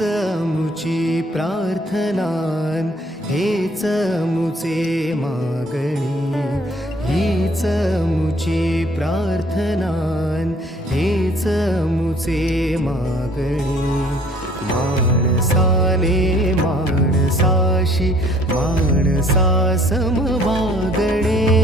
मुची प्रार्थना हे चमुचे मागणी ही चमची प्रार्थना ही मागणी मागणे मानसाशी माणसासम मागणे